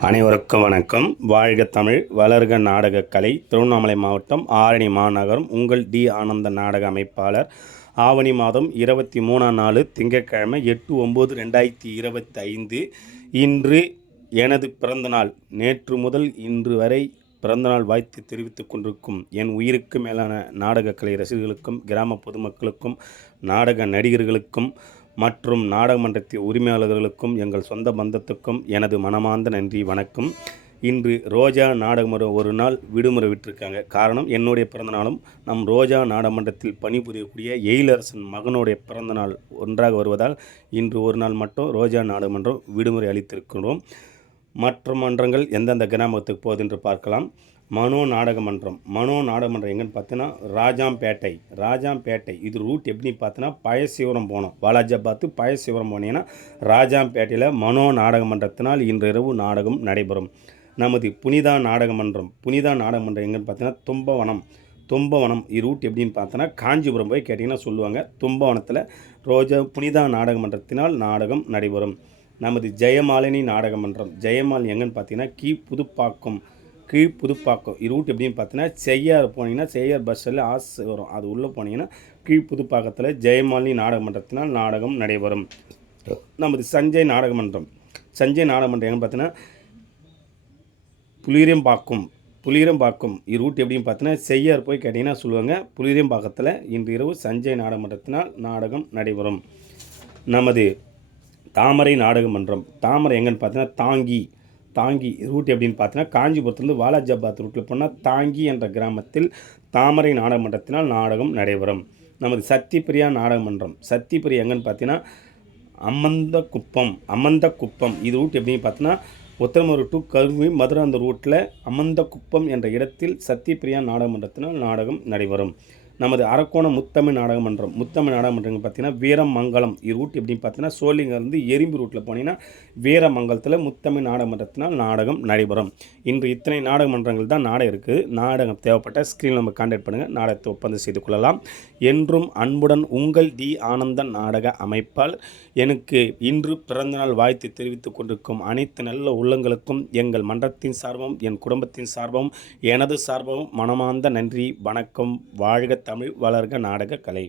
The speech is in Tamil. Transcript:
அனைவருக்கும் வணக்கம். வாழ்க தமிழ் வளர்க நாடக கலை. திருவண்ணாமலை மாவட்டம் ஆரணி மாநகரம். உங்கள் டி ஆனந்த நாடக அமைப்பாளர். ஆவணி மாதம் இருபத்தி மூணாம் நாள் திங்கட்கிழமை எட்டு ஒம்பது ரெண்டாயிரத்தி இருபத்தி ஐந்து இன்று எனது பிறந்தநாள். நேற்று முதல் இன்று வரை பிறந்தநாள் வாழ்த்து தெரிவித்துக் கொண்டிருக்கும் என் உயிருக்கு மேலான நாடகக்கலை ரசிகர்களுக்கும் கிராம பொதுமக்களுக்கும் நாடக நடிகர்களுக்கும் மற்றும் நாடகமன்றத்தின் உரிமையாளர்களுக்கும் எங்கள் சொந்த பந்தத்துக்கும் எனது மனமார்ந்த நன்றி வணக்கம். இன்று ரோஜா நாடகமன்றம் ஒரு நாள் விடுமுறை விட்டிருக்காங்க. காரணம் என்னுடைய பிறந்தநாளும் நம் ரோஜா நாடகமன்றத்தில் பணிபுரியக்கூடிய எயிலரசன் மகனுடைய பிறந்தநாள் ஒன்றாக வருவதால் இன்று ஒரு நாள் மட்டும் ரோஜா நாடகமன்றம் விடுமுறை அளித்திருக்கிறோம் மற்ற மன்றங்கள் எந்தெந்த கிராமத்துக்கு போகுது என்று பார்க்கலாம். மனோ நாடக மன்றம் மனோ நாடக மன்றம் எங்கன்னு பார்த்தீங்கன்னா ராஜாம்பேட்டை. ராஜாம்பேட்டை. இது ரூட் எப்படி பார்த்தீங்கன்னா பழசிவரம் பாலாஜா பாலாஜாபாத்து பழசிவரம் போனீங்கன்னா ராஜாம்பேட்டையில் மனோ நாடக மன்றத்தினால் நாடகம் நடைபெறும். நமது புனிதா நாடக மன்றம் புனிதா நாடக மன்றம் எங்கன்னு பார்த்தீங்கன்னா தும்பவனம். தும்பவனம் இது ரூட் எப்படின்னு பார்த்தோன்னா காஞ்சிபுரம் போய் கேட்டிங்கன்னா சொல்லுவாங்க. தும்பவனத்தில் ரோஜா புனிதா நாடக மன்றத்தினால் நாடகம் நடைபெறும். நமது ஜெயமாலினி நாடக மன்றம் ஜெயமாலினி எங்கன்னு பார்த்தீங்கன்னா கி. புதுப்பாக்கம். கீழ் புதுப்பாக்கம் இது ரூட் எப்படின்னு பார்த்தீங்கன்னா செய்யார் போனீங்கன்னா செய்யார் பஸ்ஸில் ஆஸ் வரும். அது உள்ளே போனீங்கன்னா கீழ் புதுப்பாக்கத்தில் ஜெயமாலினி நாடக மன்றத்தினால் நாடகம் நடைபெறும். நமது சஞ்சய் நாடக மன்றம் சஞ்சய் நாடக மன்றம் எங்கன்னு பார்த்தீங்கன்னா புளியரம்பாக்கம். புளியரம்பாக்கம். இது ரூட் எப்படின்னு பார்த்தீங்கன்னா செய்யார் போய் கேட்டிங்கன்னா சொல்லுவாங்க. புளியரம்பாக்கத்தில் இன்று இரவு சஞ்சய் நாடக மன்றத்தினால் நாடகம் நடைபெறும். நமது தாமரை நாடக மன்றம் தாமரை எங்கன்னு பார்த்தீங்கன்னா தாங்கி. தாங்கி ரூட் எப்படின்னு பார்த்தீங்கன்னா காஞ்சிபுரத்துலேருந்து வாலாஜாபாத் ரூட்டில் போனால் தாங்கி என்ற கிராமத்தில் தாமரை நாடக மன்றத்தினால் நாடகம் நடைபெறும். நமது சத்திப்பிரியா நாடக மன்றம் சத்திப்பிரியா எங்கன்னு பார்த்தீங்கன்னா அம்மந்த குப்பம் அம்மந்த குப்பம் இது ரூட் எப்படின்னு பார்த்தீங்கன்னா உத்தரமூர் டு கருவி மதுரை அந்த ரூட்டில் அமந்த குப்பம் என்ற இடத்தில் சத்தியப்பிரியா நாடக மன்றத்தினால் நாடகம் நடைபெறும். நமது அரக்கோணம் முத்தமிழ் நாடகமன்றம் முத்தமிழ் நாடகமன்றம் பார்த்தீங்கன்னா வீரமங்கலம் இது ரூட் எப்படின்னு பார்த்தீங்கன்னா சோழிங்கருந்து எறும்பு ரூட்டில் போனீங்கன்னா வீரமங்கலத்தில் முத்தமிழ் நாடகமன்றத்தினால் நாடகம் நடைபெறும். இன்று இத்தனை நாடகமன்றங்கள் தான் நாடகம் இருக்குது நாடகம் தேவைப்பட்ட ஸ்க்ரீனில் நம்ம கான்டாக்ட் பண்ணுங்கள் நாடகத்தை ஒப்பந்தம் செய்து கொள்ளலாம். என்றும் அன்புடன் உங்கள் டி. ஆனந்தன் நாடக அமைப்பால் எனக்கு இன்று பிறந்தநாள் வாழ்த்து தெரிவித்துக் கொண்டிருக்கும் அனைத்து நல்ல உள்ளங்களுக்கும் எங்கள் மன்றத்தின் சார்பும் என் குடும்பத்தின் சார்பும் எனது சார்பும் மனமார்ந்த நன்றி வணக்கம் வாழ்க தமிழ் வளர்க நாடக கலை.